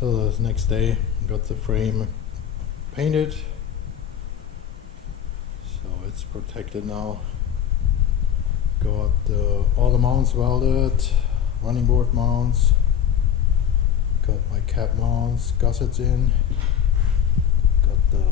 So this next day got the frame painted, so it's protected now. Got all the mounts welded, running board mounts, got my cap mounts, gussets in, got the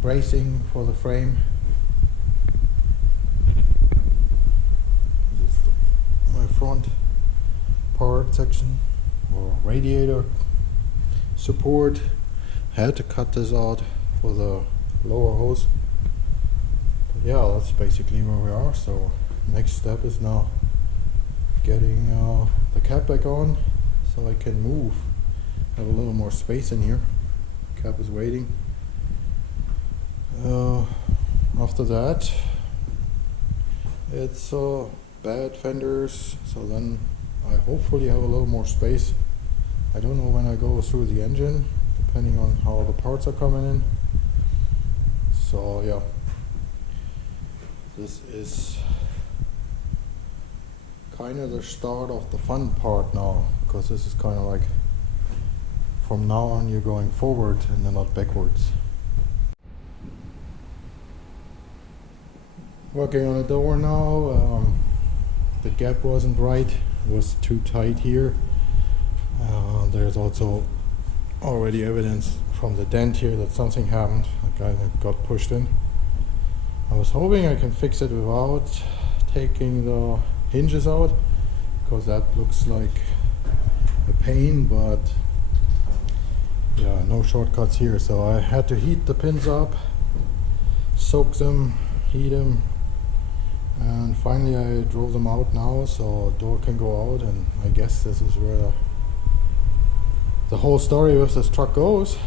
bracing for the frame. This is my front part section or radiator support. Had to cut this out for the lower hose. But yeah, that's basically where we are. So next step is now getting the cap back on so I can move. Have a little more space in here. Cap is waiting. After that, it's bad fenders, so then I hopefully have a little more space. I don't know when I go through the engine, depending on how the parts are coming in. So yeah, this is kind of the start of the fun part now, because this is kind of like from now on you're going forward and then not backwards. Working on the door now. The gap wasn't right, it was too tight here. There's also already evidence from the dent here that something happened, a guy that got pushed in. I was hoping I can fix it without taking the hinges out, because that looks like a pain, but yeah, no shortcuts here. So I had to heat the pins up, soak them, heat them, and finally I drove them out now, so door can go out. And I guess this is where the whole story with this truck goes.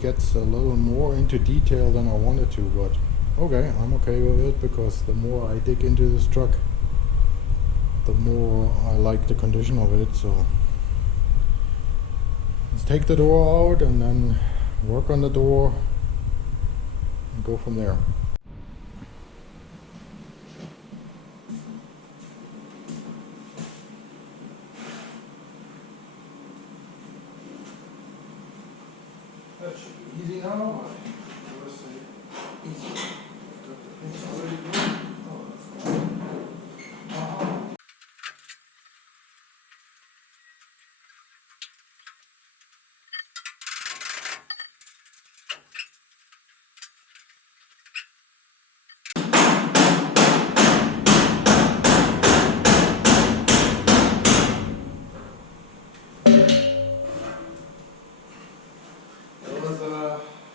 Gets a little more into detail than I wanted to, but okay, I'm okay with it, because the more I dig into this truck, the more I like the condition of it. So let's take the door out and then work on the door and go from there. That should be easy now. I say easy. Got the pins already good. Oh, that's cool.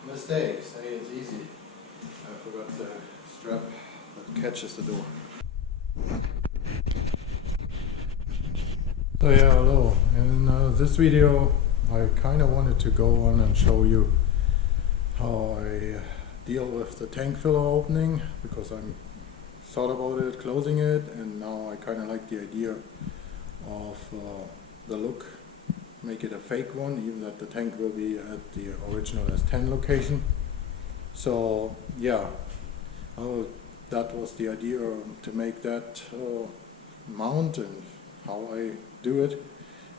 Mistake, say it's easy. I forgot the strap that catches the door. So yeah, hello. In this video I kind of wanted to go on and show you how I deal with the tank filler opening, because I'm thought about it, closing it, and now I kind of like the idea of the look. Make it a fake one, even that the tank will be at the original S10 location. So yeah, that was the idea, to make that mount and how I do it.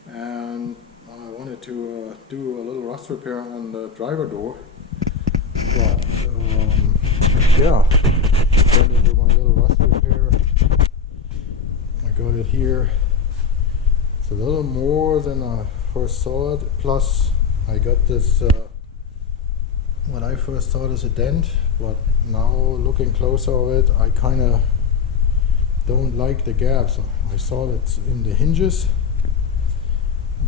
And I wanted to do a little rust repair on the driver door, but yeah, turned into my little rust repair. I got it here. It's a little more than I first saw it, plus I got this what I first thought is a dent, but now looking closer of it, I kind of don't like the gaps. I saw it in the hinges,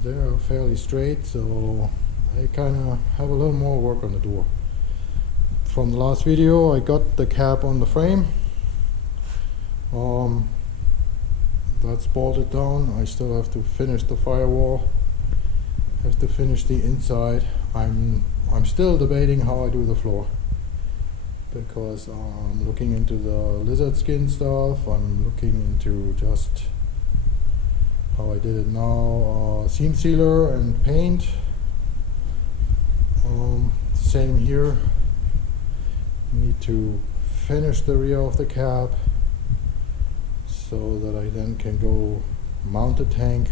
they're fairly straight, so I kind of have a little more work on the door. From the last video I got the cap on the frame, that's bolted down. I still have to finish the firewall, have to finish the inside. I'm still debating how I do the floor, because I'm looking into the lizard skin stuff. I'm looking into just how I did it now, seam sealer and paint. Same here. Need to finish the rear of the cap. So so that I then can go mount the tank.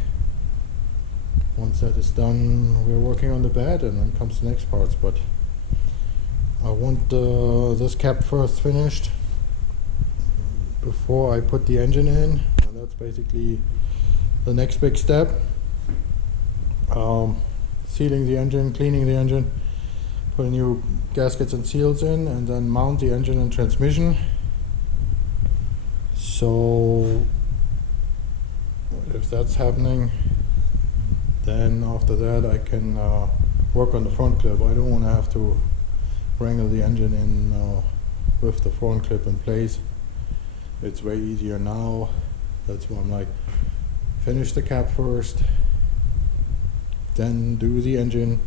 Once that is done, we're working on the bed and then comes the next parts, but I want this cap first finished before I put the engine in, and that's basically the next big step. Sealing the engine, cleaning the engine, putting new gaskets and seals in, and then mount the engine and transmission. So if that's happening, then after that I can work on the front clip. I don't want to have to wrangle the engine in with the front clip in place. It's way easier now. That's why I'm like, finish the cap first, then do the engine.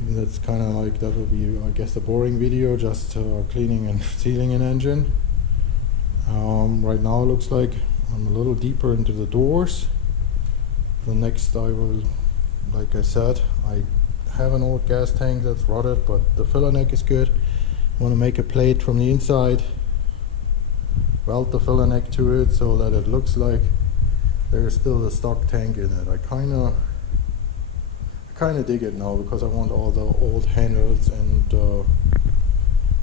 That's kind of like, that will be, I guess, a boring video, just cleaning and sealing an engine. Right now it looks like I'm a little deeper into the doors. The next I will, like I said, I have an old gas tank that's rotted, but the filler neck is good. I want to make a plate from the inside, weld the filler neck to it so that it looks like there's still a stock tank in it. I kind of dig it now, because I want all the old handles and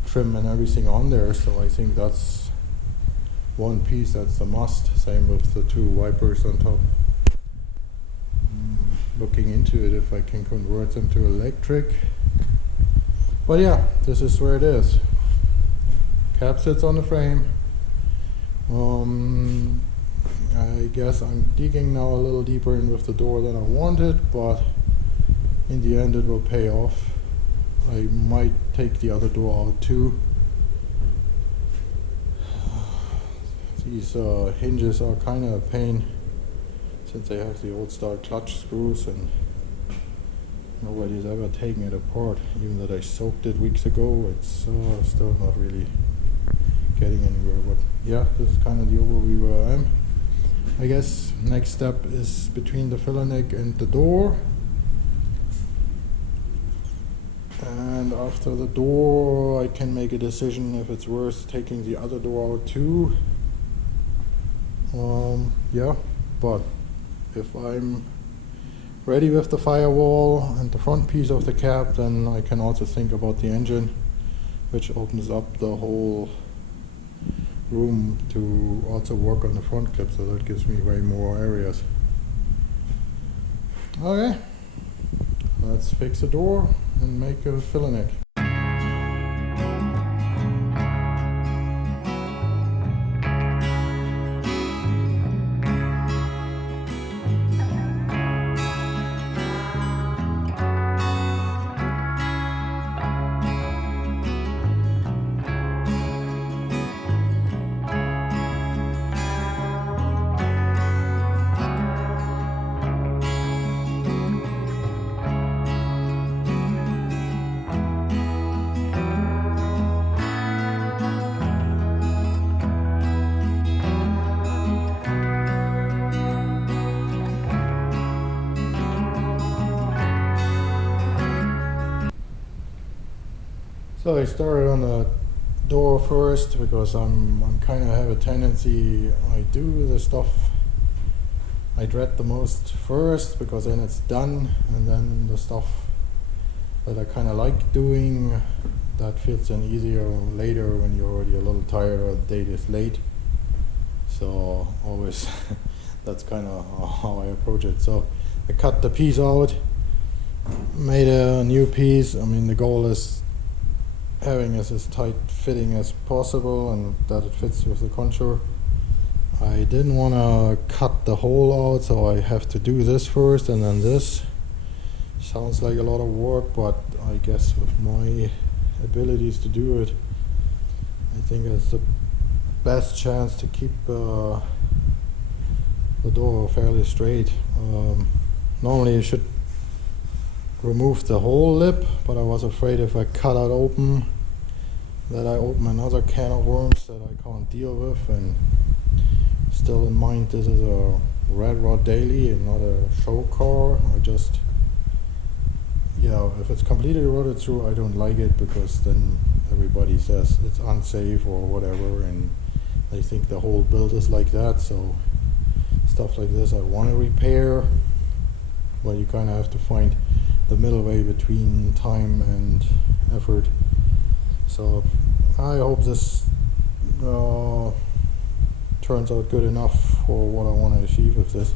trim and everything on there. So I think that's one piece that's a must. Same with the two wipers on top. Looking into it if I can convert them to electric. But yeah, this is where it is. Cap sits on the frame. I guess I'm digging now a little deeper in with the door than I wanted, but in the end it will pay off. I might take the other door out too. These hinges are kind of a pain, since they have the old style clutch screws and nobody's ever taken it apart. Even that I soaked it weeks ago, it's still not really getting anywhere. But yeah, this is kind of the overview where I am. I guess next step is between the filler neck and the door. And after the door I can make a decision if it's worth taking the other door out too. Yeah, but if I'm ready with the firewall and the front piece of the cap, then I can also think about the engine, which opens up the whole room to also work on the front clip, so that gives me way more areas. Okay, let's fix the door and make a filler neck. So I started on the door first because I'm kind of have a tendency, I do the stuff I dread the most first, because then it's done, and then the stuff that I kind of like doing, that fits in easier later when you're already a little tired or the date is late. So always that's kind of how I approach it. So I cut the piece out, made a new piece. I mean, the goal is having it as tight fitting as possible and that it fits with the contour. I didn't want to cut the hole out, so I have to do this first and then this. Sounds like a lot of work, but I guess with my abilities to do it, I think it's the best chance to keep the door fairly straight. Normally you should remove the whole lip, but I was afraid if I cut it open that I open another can of worms that I can't deal with. And still in mind, this is a Rat Rod daily and not a show car. I just, yeah, if it's completely rotted through, I don't like it, because then everybody says it's unsafe or whatever, and I think the whole build is like that, so stuff like this I want to repair, but you kind of have to find the middle way between time and effort. So I hope this turns out good enough for what I want to achieve with this.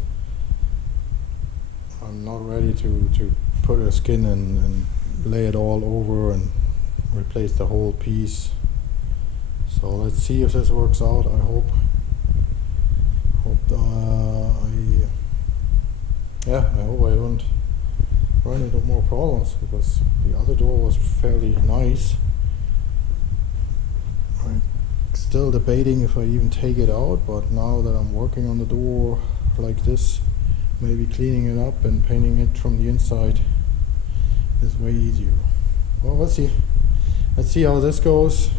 I'm not ready to put a skin and lay it all over and replace the whole piece. So let's see if this works out. I hope I hope I don't run into more problems, because the other door was fairly nice. I'm still debating if I even take it out, but now that I'm working on the door like this, maybe cleaning it up and painting it from the inside is way easier. Well, let's see how this goes.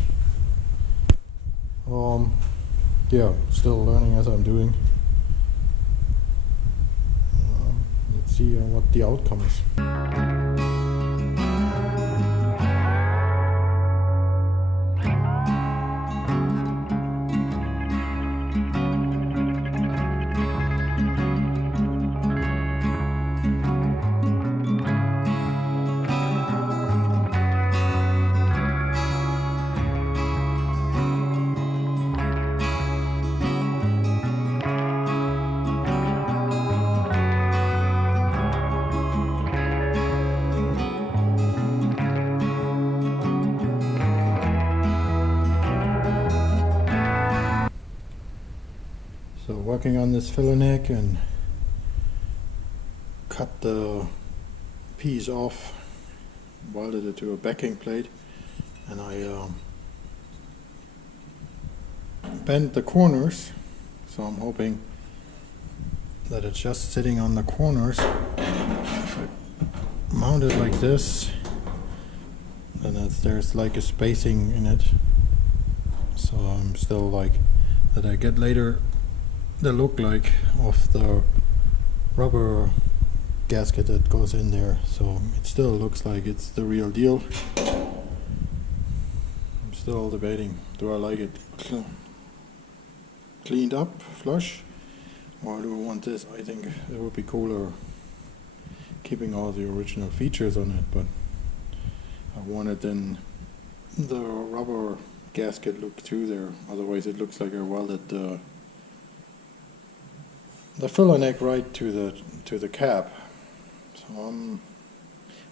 Yeah, still learning as I'm doing. Let's see what the outcome is. So working on this filler neck and cut the piece off, welded it to a backing plate, and I bent the corners, so I'm hoping that it's just sitting on the corners. If I mount it like this, then there's like a spacing in it, so I'm still like that I get later the look like of the rubber gasket that goes in there, so it still looks like it's the real deal. I'm still debating, do I like it cleaned up, flush, or do I want this? I think it would be cooler keeping all the original features on it, but I wanted then the rubber gasket look through there, otherwise it looks like I welded the filler neck right to the cap. So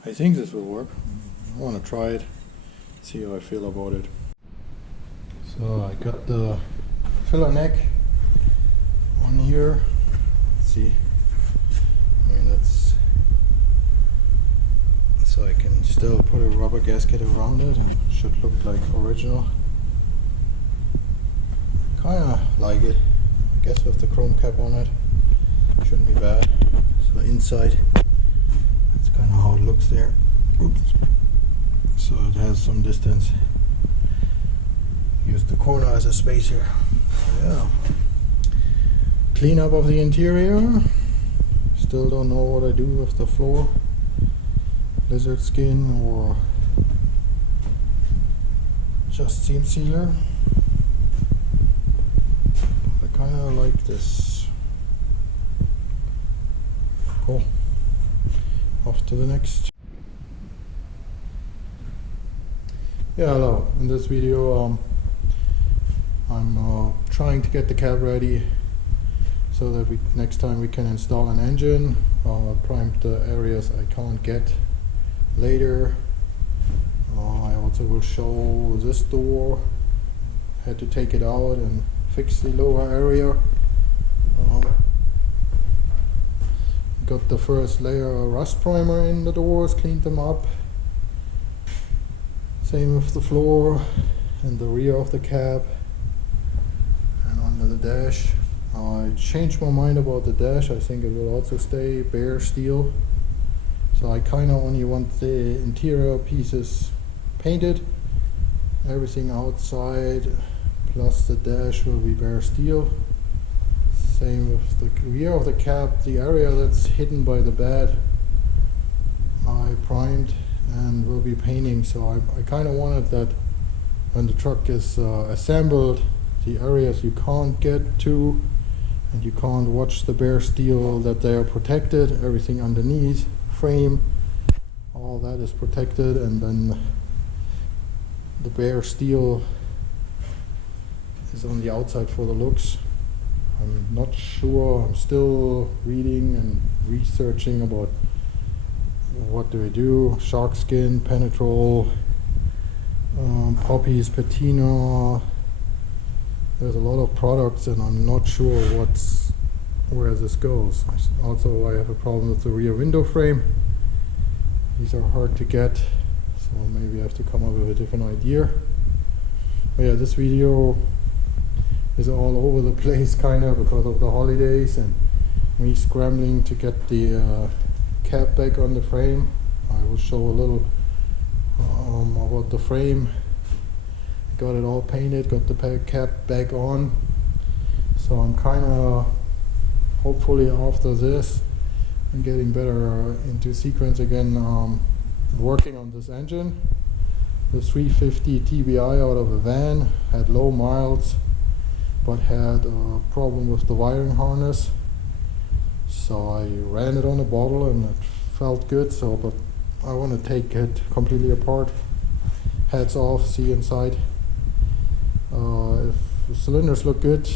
I think this will work. I want to try it, see how I feel about it. So I got the filler neck on here. Let's see. I mean, that's so I can still put a rubber gasket around it. It should look like original. Kinda like it. I guess with the chrome cap on it, shouldn't be bad. So inside, that's kind of how it looks there. Oops. So it has some distance. Use the corner as a spacer. So yeah. Clean up of the interior. Still don't know what I do with the floor. Lizard skin or just seam sealer. I kind of like this. Cool. Off to the next. Yeah, hello. In this video I'm trying to get the cab ready so that next time we can install an engine, prime the areas I can't get later. I also will show this door. Had to take it out and fix the lower area. Got the first layer of rust primer in the doors, cleaned them up. Same with the floor and the rear of the cab and under the dash. I changed my mind about the dash. I think it will also stay bare steel. So I kind of only want the interior pieces painted. Everything outside plus the dash will be bare steel. Same with the rear of the cab. The area that's hidden by the bed I primed and will be painting. So I kind of wanted that when the truck is assembled, the areas you can't get to, and you can't watch the bare steel, that they are protected. Everything underneath, frame, all that is protected, and then the bare steel is on the outside for the looks. I'm not sure, I'm still reading and researching about what do I do. Sharkskin, penetrol, poppies, patina. There's a lot of products and I'm not sure where this goes. Also, I have a problem with the rear window frame. These are hard to get, so maybe I have to come up with a different idea. But yeah, this video is all over the place kind of because of the holidays and me scrambling to get the cap back on the frame. I will show a little about the frame. Got it all painted, got the cap back on. So I'm kind of, hopefully after this, I'm getting better into sequence again, working on this engine. The 350 TBI out of a van, had low miles, but had a problem with the wiring harness. So I ran it on a bottle and it felt good, so but I want to take it completely apart. Heads off, see inside. If the cylinders look good,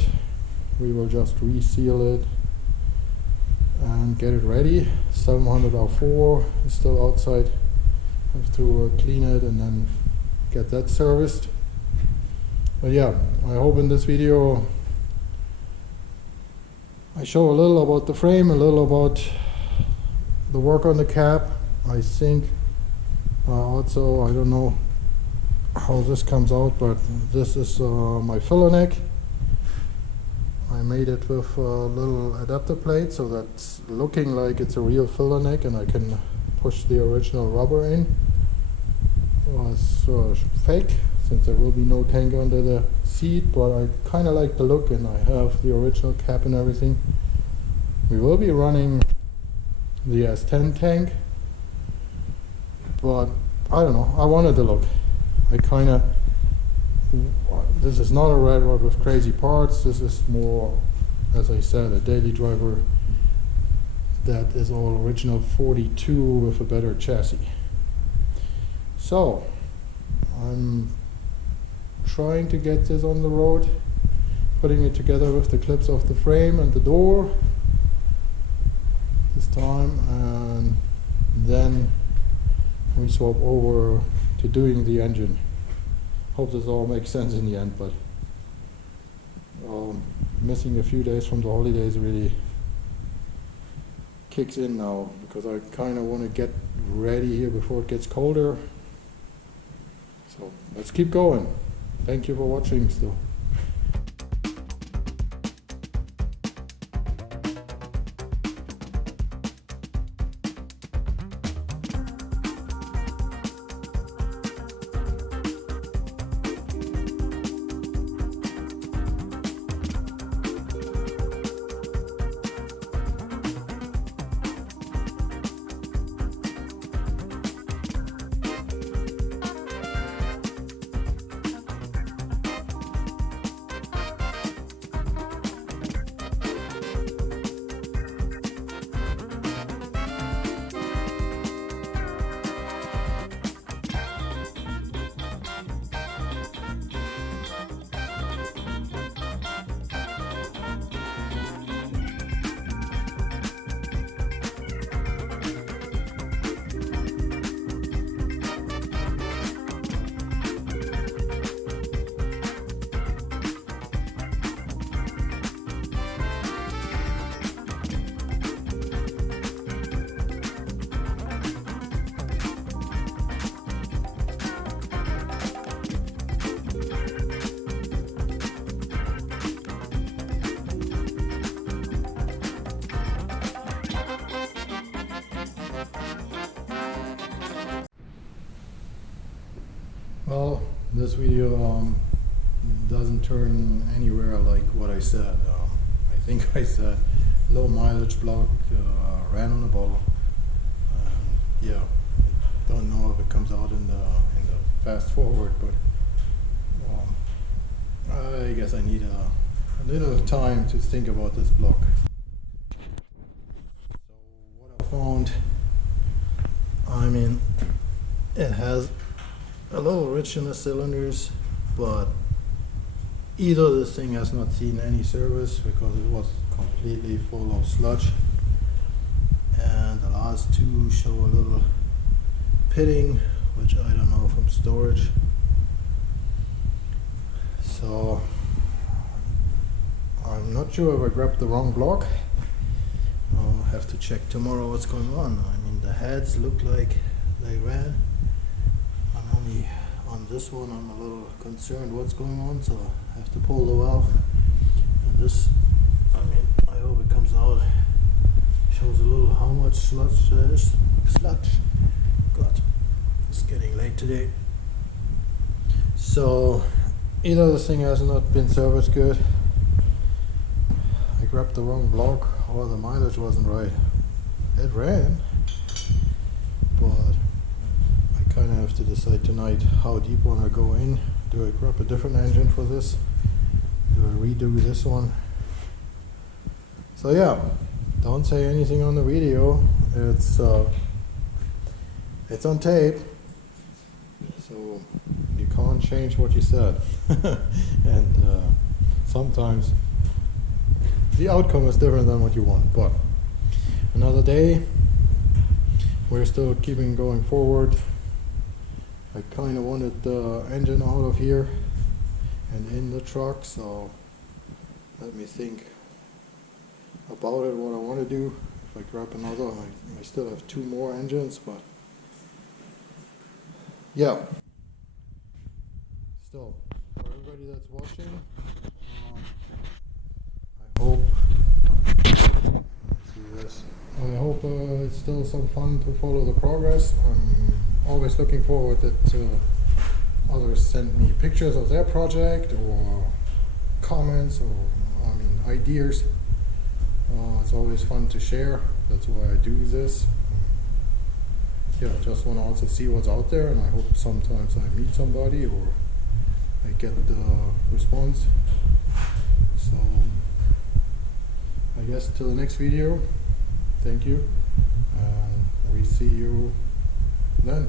we will just reseal it and get it ready. 700R4 is still outside. Have to clean it and then get that serviced. But yeah, I hope in this video I show a little about the frame, a little about the work on the cap. I think also, I don't know how this comes out, but this is my filler neck. I made it with a little adapter plate so that's looking like it's a real filler neck and I can push the original rubber in. It's fake since there will be no tank under the seat, but I kind of like the look and I have the original cap and everything. We will be running the S10 tank, but I don't know, I wanted the look. I kind of, this is not a rat rod with crazy parts, this is more, as I said, a daily driver that is all original 42 with a better chassis. So, I'm trying to get this on the road, putting it together with the clips of the frame and the door this time, and then we swap over to doing the engine. Hope this all makes sense in the end, but missing a few days from the holidays really kicks in now because I kind of want to get ready here before it gets colder. So let's keep going. Thank you for watching still. Well, this video doesn't turn anywhere like what I said. I think I said low mileage block, ran on a bottle. Yeah, I don't know if it comes out in the fast forward, but I guess I need a little time to think about this block. So what I found, I mean, it has a little rich in the cylinders, but either this thing has not seen any service because it was completely full of sludge, and the last two show a little pitting, which I don't know, from storage. So I'm not sure if I grabbed the wrong block. I'll have to check tomorrow what's going on. I mean, the heads look like they ran. I'm only on this one, I'm a little concerned what's going on, so I have to pull the valve. And this, I mean, I hope it comes out. Shows a little how much sludge there is. Sludge. God, it's getting late today. So either this thing has not been serviced good, I grabbed the wrong block, or the mileage wasn't right. It ran, but I kind of have to decide tonight how deep want I go in. Do I grab a different engine for this? Do I redo this one? So yeah, don't say anything on the video. It's on tape, so you can't change what you said. And sometimes the outcome is different than what you want, but another day, we're still keeping going forward. I kind of wanted the engine out of here and in the truck, so let me think about it, what I want to do. If I grab another, I still have two more engines, but yeah. Still, for everybody that's watching, I hope, let's see this. I hope it's still some fun to follow the progress. I'm always looking forward that others send me pictures of their project or comments or ideas. It's always fun to share. That's why I do this. Yeah, just want to also see what's out there, and I hope sometimes I meet somebody or I get the response. So I guess till the next video, thank you, and we see you then.